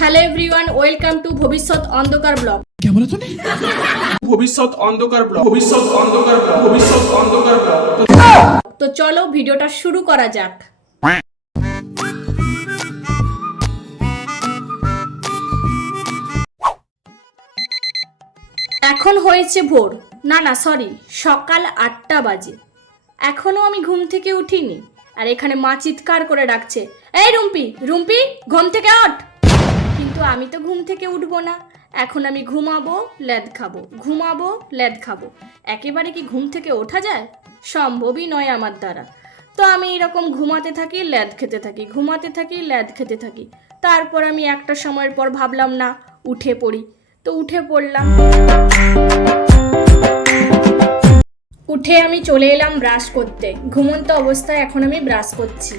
Hello everyone, welcome to ভবিষ্যৎ অন্ধকার blog. क्या बोला तूने? ভবিষ্যৎ অন্ধকার ব্লগ, ভবিষ্যৎ অন্ধকার ব্লগ, ভবিষ্যৎ অন্ধকার ব্লগ। তো চলো ভিডিওটা শুরু করা যাক। এখন হয়েছে ভোর, না সরি, সকাল 8টা বাজে। এখনো আমি ঘুম থেকে উঠিনি, আর এখানে মা চিৎকার করে ডাকছে, এই রুম্পি রুম্পি, ঘুম থেকে ওঠ। কিন্তু আমি তো ঘুম থেকে উঠবো না। এখন আমি ঘুমাবো, ল্যাদ খাবো, ঘুমাবো, ল্যাদ খাবো। একেবারে কি ঘুম থেকে ওঠা যায়? সম্ভবই নয় আমার দ্বারা। তো আমি এরকম ঘুমাতে থাকি, ল্যাদ খেতে থাকি, ঘুমাতে থাকি, ল্যাদ খেতে থাকি। তারপর আমি একটা সময়ের পর ভাবলাম না, উঠে পড়ি। তো উঠে পড়লাম। উঠে আমি চলে এলাম ব্রাশ করতে। ঘুমন্ত অবস্থায় এখন আমি ব্রাশ করছি।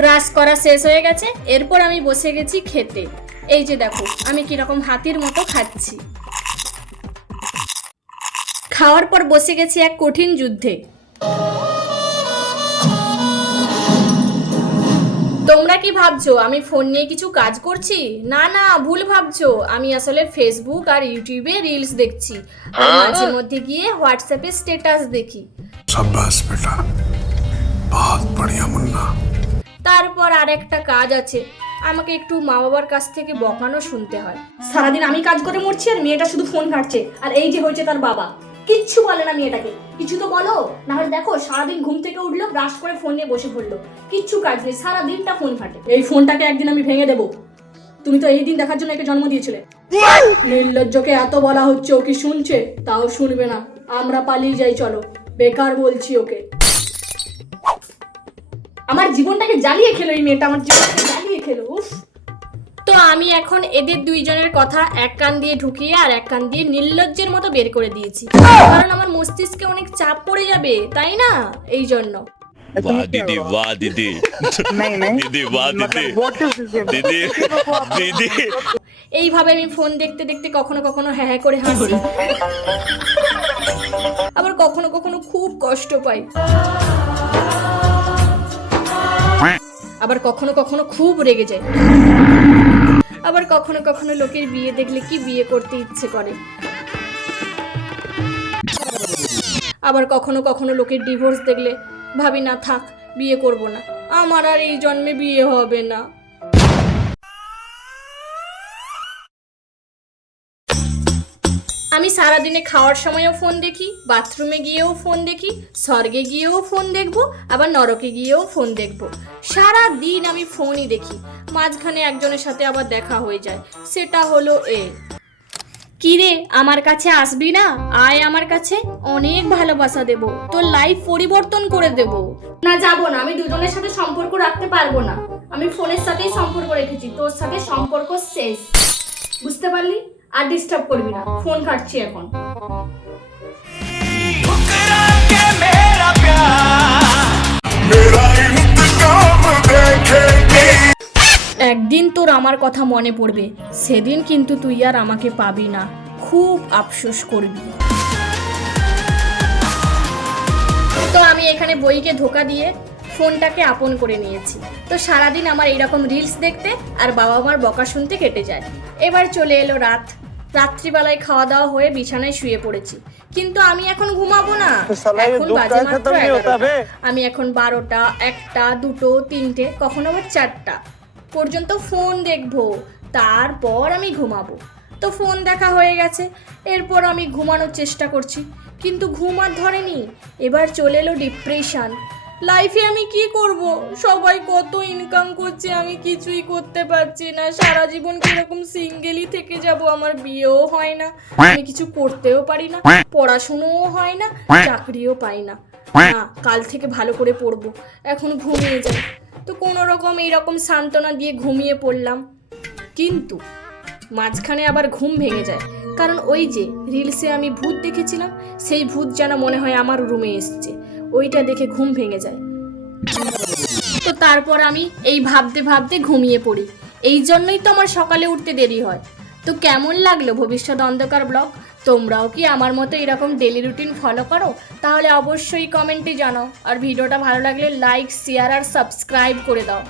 ব্রাশ করা শেষ হয়ে গেছে, এরপর আমি বসে গেছি খেতে। এই যে দেখো আমি কিরকম হাতির মতো খাচ্ছি। খাওয়ার পর বসে গেছি এক কঠিন যুদ্ধে। তোমরা কি ভাবছো আমি ফোন নিয়ে কিছু কাজ করছি? না না, ভুল ভাবছো। আমি আসলে ফেসবুক আর ইউটিউবে রিলস দেখছি, আর মাঝে মধ্যে গিয়ে হোয়াটসঅ্যাপে স্ট্যাটাস দেখি। शाबाश बेटा, बहुत बढ़िया मुन्ना। তারপর আর একটা কাজ আছে, আমাকে একটু মা বাবার কাছ থেকে বকানো শুনতে হয়। সারাদিন আমি কাজ করে মরছি আর মেয়েটা শুধু ফোন ঘাঁটছে। আর এই যে হয়েছে তার বাবা, কিচ্ছু বলে না মেয়েটাকে। কিছু তো বলো, না হলে দেখো সারাদিন ঘুম থেকে উঠলো, ব্রাশ করে ফোন নিয়ে বসে পড়লো, কিচ্ছু কাজ নেই, সারাদিনটা ফোন ঘাঁটে। এই ফোনটাকে একদিন আমি ভেঙে দেবো। তুমি তো এই দিন দেখার জন্য একে জন্ম দিয়েছিলে। নির্লজ্জকে এত বলা হচ্ছে, ও কি শুনছে? তাও শুনবে না। আমরা পালিয়ে যাই, চলো। বেকার বলছি ওকে। আমার জীবনটাকে জ্বালিয়ে খেলো এই মেয়েটা, আমার জীবনটাকে জ্বালিয়ে খেলো। উফ। তো আমি এখন এদের দুইজনের কথা এক কান দিয়ে ঢুকিয়ে আর এক কান দিয়ে নির্লজ্জের মতো বের করে দিয়েছি, কারণ আমার মস্তিষ্কে অনেক চাপ পড়ে যাবে, তাই না? এই জন্য। वाह दीदी, वाह दीदी, दीदी वाह दीदी, दीदी दीदी। এইভাবে আমি ফোন দেখতে দেখতে কখনো কখনো হ্যাঁ হ্যাঁ করে হাসি, আবার কখনো কখনো খুব কষ্ট পাই, আবার কখনো কখনো খুব রেগে যায়, আবার কখনো কখনো লোকের বিয়ে দেখলে কি বিয়ে করতে ইচ্ছে করে, আবার কখনো কখনো লোকের ডিভোর্স দেখলে ভাবি না থাক, বিয়ে করব না, আমার আর এই জন্মে বিয়ে হবে না। আমি সারাদিনে খাওয়ার সময়ও ফোন দেখি, বাথরুমে গিয়েও ফোন দেখি, স্বর্গে গিয়েও ফোন দেখবো, আবার নরকে গিয়েও ফোন দেখবো। সারা দিন আমি ফোনই দেখি। মাঝখানে একজনের সাথে আবার দেখা হয়ে যায়, সেটা হলো কি রে, আমার কাছে আসবি না? আয় আমার কাছে, অনেক ভালোবাসা দেব, তোর লাইফ পরিবর্তন করে দেব। না, যাবো না, আমি দুজনের সাথে সম্পর্ক রাখতে পারবো না। আমি ফোনের সাথেই সম্পর্ক রেখেছি, তোর সাথে সম্পর্ক শেষ। বুঝতে পারলি? আর ডিস্টার্ব করবি না, ফোন কাটছি এখন। একদিন তোর আমার কথা মনে পড়বে, সেদিন কিন্তু তুই আর আমাকে পাবি না, খুব আফসোস করবি। তো আমি এখানে বইকে ধোকা দিয়ে ফোনটাকে আপন করে নিয়েছি। তো সারাদিন আমার এইরকম রিলস দেখতে আর বাবা মার বকা শুনতে কেটে যায়। এবার চলে এলো রাত। রাত্রিবেলায় খাওয়া দাওয়া হয়ে বিছানায় শুয়ে পড়েছি, কিন্তু আমি এখন ঘুমাবো না। এখন বাজে মাত্র 11টা। আমি এখন 12টা, 1টা, 2টো, 3টে, কখনো আবার 4টা পর্যন্ত ফোন দেখবো, তারপর আমি ঘুমাবো। তো ফোন দেখা হয়ে গেছে, এরপর আমি ঘুমানোর চেষ্টা করছি, কিন্তু ঘুম আর ধরেনি। এবার চলে এলো ডিপ্রেশন। লাইফে আমি কি করব? সবাই কত ইনকাম করছে, আমি কিছুই করতে পারছি না। সারা জীবন কিরকম সিঙ্গেলই থেকে যাব, আমার বিয়েও হয় না, আমি কিছু করতেও পারি না, পড়াশুনোও হয় না, চাকরিও পাই না। না, কাল থেকে ভালো করে পড়বো, এখন ঘুমিয়ে যাই। তো কোনো রকম এইরকম সান্ত্বনা দিয়ে ঘুমিয়ে পড়লাম, কিন্তু মাঝখানে আবার ঘুম ভেঙে যায়, কারণ ওই যে রিলসে আমি ভূত দেখেছিলাম, সেই ভূত যেন মনে হয় আমার রুমে এসছে, ওইটা দেখে ঘুম ভেঙে যায়। তো তারপর আমি এই ভাবতে ভাবতে ঘুমিয়ে পড়ি। এই জন্যই তো আমার সকালে উঠতে দেরি হয়। তো কেমন লাগলো ভবিষ্যৎ অন্ধকার ব্লগ? তোমরাও কি আমার মতো এরকম ডেলি রুটিন ফলো করো? তাহলে অবশ্যই কমেন্টে জানাও, আর ভিডিওটা ভালো লাগলে লাইক, শেয়ার আর সাবস্ক্রাইব করে দাও।